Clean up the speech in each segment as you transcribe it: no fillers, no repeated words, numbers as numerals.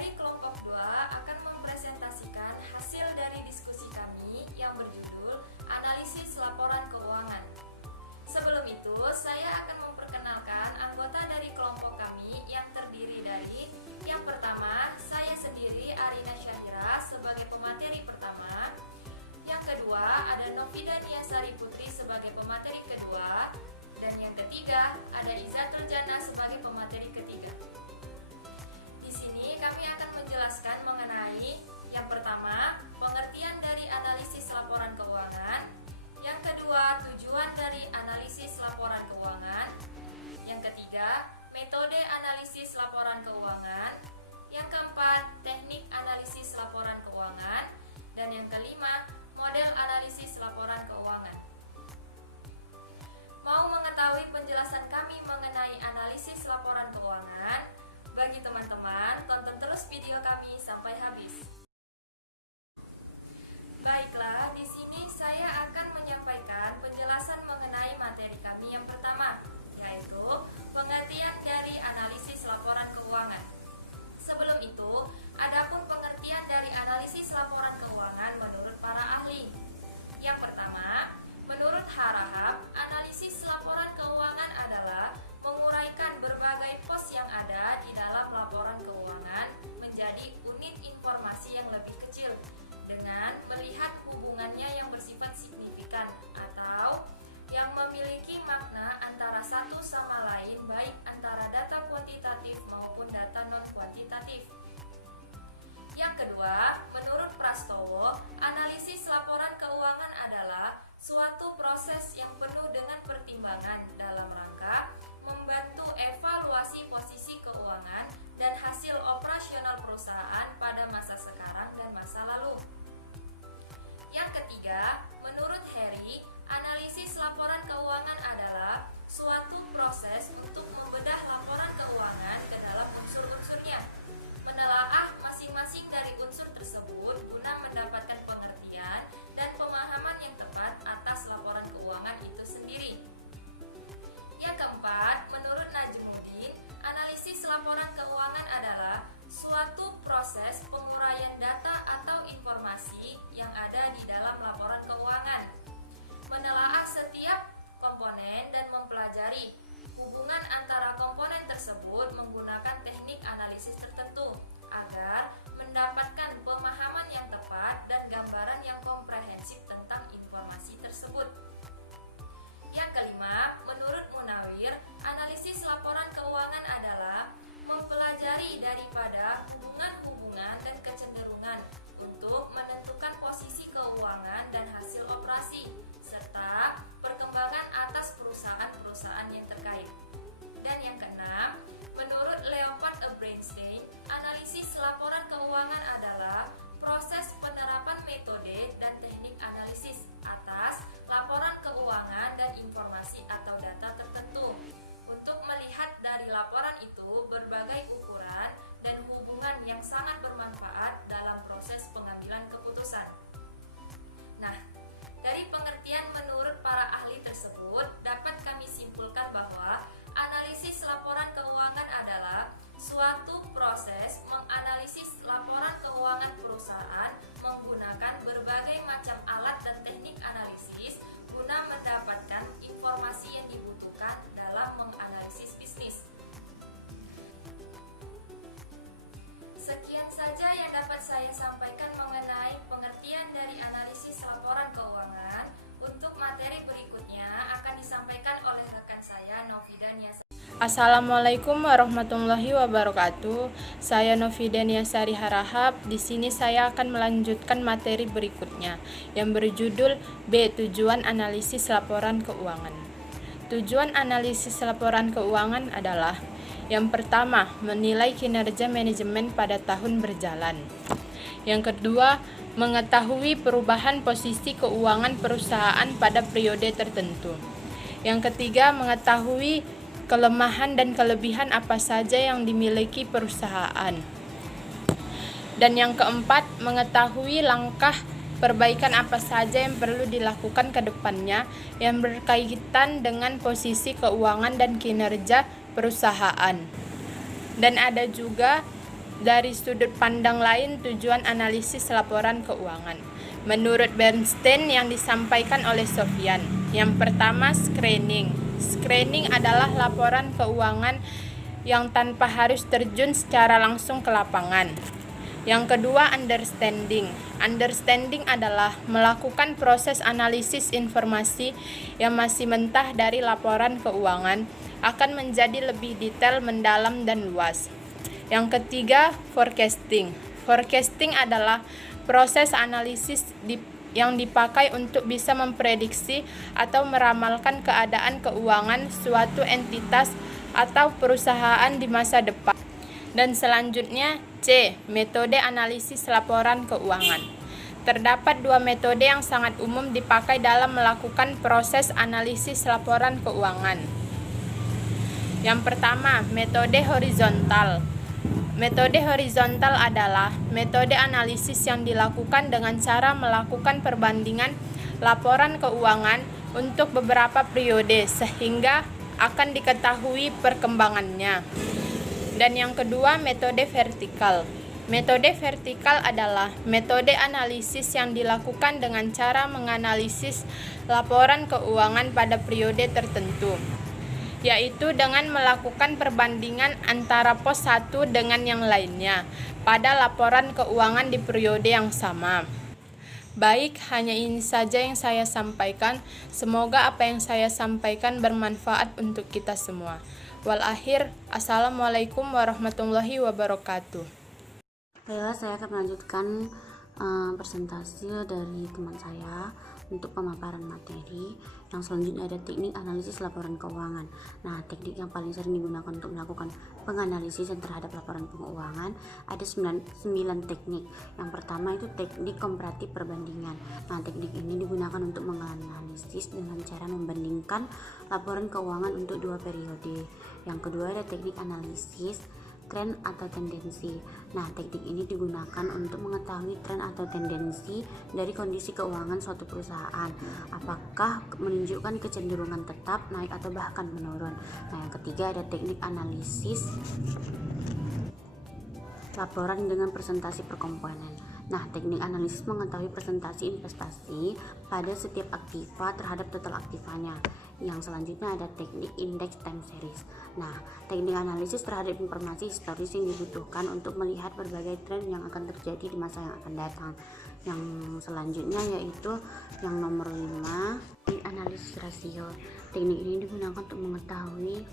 dari kelompok 2 akan mempresentasikan hasil dari diskusi kami yang berjudul Analisis Laporan Keuangan. Sebelum itu, saya akan memperkenalkan anggota dari kelompok kami yang terdiri dari yang pertama, saya sendiri Arina Syahira sebagai pemateri pertama. Yang kedua, ada Novida Niasari Putri sebagai pemateri kedua. Dan yang ketiga, ada Izatul Jannah sebagai pemateri ketiga. Di sini kami akan menjelaskan mengenai yang pertama, pengertian dari analisis laporan keuangan. Yang kedua, tujuan dari analisis laporan keuangan. Yang ketiga, metode analisis laporan keuangan. Yang keempat, teknik analisis laporan keuangan. Dan yang kelima, model analisis laporan keuangan. Mau mengetahui penjelasan kami mengenai analisis laporan keuangan? Bagi teman-teman, tonton terus video kami sampai habis. Baiklah, di sini saya akan menyampaikan penjelasan mengenai materi kami yang pertama, yaitu pengertian dari analisis laporan keuangan. Sebelum itu, adapun pengertian dari analisis laporan keuangan menurut para ahli. Yang pertama, menurut Harahap, analisis laporan keuangan adalah menguraikan berbagai pos yang ada di dalam laporan keuangan menjadi unit informasi yang lebih kecil dengan melihat hubungannya yang bersifat signifikan atau yang memiliki makna antara satu sama lain, baik antara data kuantitatif maupun data non-kuantitatif. Yang kedua, menurut Prastowo, analisis laporan keuangan adalah suatu proses yang penuh dengan pertimbangan dalam rangka membantu evaluasi posisi keuangan dan hasil operasional perusahaan pada masa sekarang dan masa lalu. Yang ketiga, menurut Heri, analisis laporan keuangan adalah suatu proses untuk membedah laporan keuangan ke dalam unsur-unsurnya, menelaah masing-masing dari unsur tersebut guna mendapatkan pengertian dan pemahaman yang tepat atas laporan keuangan itu sendiri. Yang keempat, menurut Najmuddin, analisis laporan keuangan adalah suatu proses penguraian data atau informasi yang ada di dalam laporan keuangan, menelaah setiap komponen dan mempelajari hubungan antara komponen tersebut menggunakan teknik analisis tertentu agar mendapatkan pemahaman yang tepat dan gambaran yang komprehensif tentang informasi tersebut. Yang kelima, menurut Munawir, analisis laporan keuangan adalah mempelajari daripada hubungan-hubungan dan kecenderungan untuk menentukan posisi keuangan dan hasil operasi, serta perkembangan atas perusahaan-perusahaan yang terkait. Dan yang keenam, menurut Leopold Bernstein, analisis laporan keuangan adalah proses penerapan metode dan teknik analisis atas laporan keuangan dan informasi atau data tertentu untuk melihat dari laporan itu berbagai ukuran dan hubungan yang sangat bermanfaat dalam proses pengambilan keputusan. Nah, dari pengertian menurut para ahli tersebut dapat kami simpulkan bahwa analisis laporan keuangan adalah suatu proses menganalisis laporan keuangan perusahaan menggunakan berbagai macam alat dan teknik analisis guna mendapatkan informasi yang dibutuhkan dalam menganalisis bisnis. Sekian saja yang dapat saya sampaikan mengenai pengertian dari analisis laporan keuangan. Untuk materi berikutnya akan disampaikan oleh rekan saya Novida Niasari. Assalamualaikum warahmatullahi wabarakatuh. Saya Novida Niasari Harahap. Di sini saya akan melanjutkan materi berikutnya yang berjudul B. Tujuan analisis laporan keuangan. Tujuan analisis laporan keuangan adalah yang pertama, menilai kinerja manajemen pada tahun berjalan. Yang kedua, mengetahui perubahan posisi keuangan perusahaan pada periode tertentu. Yang ketiga, mengetahui kelemahan dan kelebihan apa saja yang dimiliki perusahaan. Dan yang keempat, mengetahui langkah perbaikan apa saja yang perlu dilakukan ke depannya yang berkaitan dengan posisi keuangan dan kinerja perusahaan. Dan ada juga dari sudut pandang lain tujuan analisis laporan keuangan. Menurut Bernstein yang disampaikan oleh Sofyan, yang pertama screening. Screening adalah laporan keuangan yang tanpa harus terjun secara langsung ke lapangan. Yang kedua, understanding. Understanding adalah melakukan proses analisis informasi yang masih mentah dari laporan keuangan akan menjadi lebih detail, mendalam, dan luas. Yang ketiga, forecasting. Forecasting adalah proses analisis yang dipakai untuk bisa memprediksi atau meramalkan keadaan keuangan suatu entitas atau perusahaan di masa depan. Dan selanjutnya, C. Metode analisis laporan keuangan. Terdapat dua metode yang sangat umum dipakai dalam melakukan proses analisis laporan keuangan. Yang pertama, metode horizontal. Metode horizontal adalah metode analisis yang dilakukan dengan cara melakukan perbandingan laporan keuangan untuk beberapa periode sehingga akan diketahui perkembangannya. Dan yang kedua, metode vertikal. Metode vertikal adalah metode analisis yang dilakukan dengan cara menganalisis laporan keuangan pada periode tertentu, yaitu dengan melakukan perbandingan antara pos satu dengan yang lainnya pada laporan keuangan di periode yang sama. Baik, hanya ini saja yang saya sampaikan. Semoga apa yang saya sampaikan bermanfaat untuk kita semua. Wal akhir, assalamualaikum warahmatullahi wabarakatuh. Baiklah, saya akan melanjutkan presentasi dari teman saya untuk pemaparan materi. Yang selanjutnya ada teknik analisis laporan keuangan. Nah, teknik yang paling sering digunakan untuk melakukan penganalisisan terhadap laporan keuangan ada 9 teknik. Yang pertama itu teknik komparatif perbandingan. Nah, teknik ini digunakan untuk menganalisis dengan cara membandingkan laporan keuangan untuk dua periode. Yang kedua ada teknik analisis tren atau tendensi. Nah, teknik ini digunakan untuk mengetahui tren atau tendensi dari kondisi keuangan suatu perusahaan, apakah menunjukkan kecenderungan tetap, naik, atau bahkan menurun. Nah, yang ketiga ada teknik analisis laporan dengan presentasi per komponen. Nah, teknik analisis mengetahui presentasi investasi pada setiap aktiva terhadap total aktivanya. Yang selanjutnya ada teknik index time series. Nah, teknik analisis terhadap informasi historis yang dibutuhkan untuk melihat berbagai tren yang akan terjadi di masa yang akan datang. Yang selanjutnya yaitu yang nomor 5, teknik analisis rasio. Teknik ini digunakan untuk mengetahui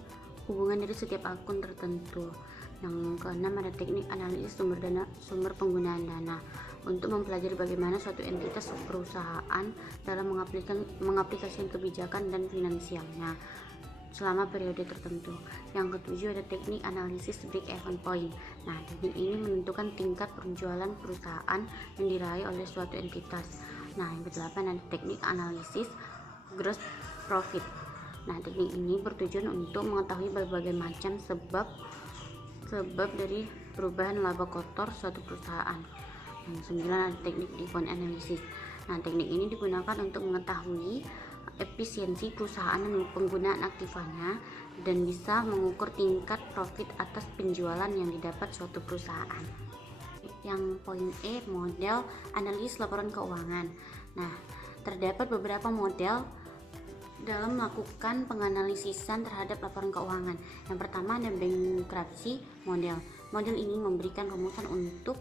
hubungan dari setiap akun tertentu. Yang keenam ada teknik analisis sumber penggunaan dana untuk mempelajari bagaimana suatu entitas perusahaan dalam mengaplikasikan kebijakan dan finansialnya selama periode tertentu. Yang ketujuh ada teknik analisis break-even point. Nah, teknik ini menentukan tingkat penjualan perusahaan yang diraih oleh suatu entitas. Nah, yang kedelapan ada teknik analisis gross profit. Nah, teknik ini bertujuan untuk mengetahui berbagai macam sebab dari perubahan laba kotor suatu perusahaan. Yang 9 ada teknik demand analysis. Nah, teknik ini digunakan untuk mengetahui efisiensi perusahaan dan penggunaan aktivanya dan bisa mengukur tingkat profit atas penjualan yang didapat suatu perusahaan. Yang poin E, model analisis laporan keuangan. Nah, terdapat beberapa model dalam melakukan penganalisisan terhadap laporan keuangan. Yang pertama ada bankruptcy model. Model ini memberikan rumusan untuk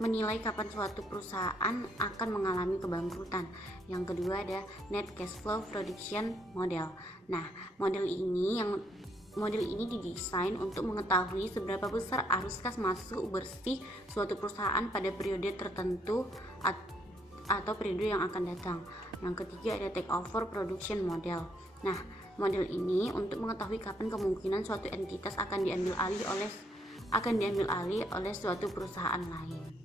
menilai kapan suatu perusahaan akan mengalami kebangkrutan. Yang kedua ada net cash flow prediction model. Nah, model ini didesain untuk mengetahui seberapa besar arus kas masuk bersih suatu perusahaan pada periode tertentu atau periode yang akan datang. Yang ketiga ada takeover production model. Nah, model ini untuk mengetahui kapan kemungkinan suatu entitas akan diambil alih oleh suatu perusahaan lain.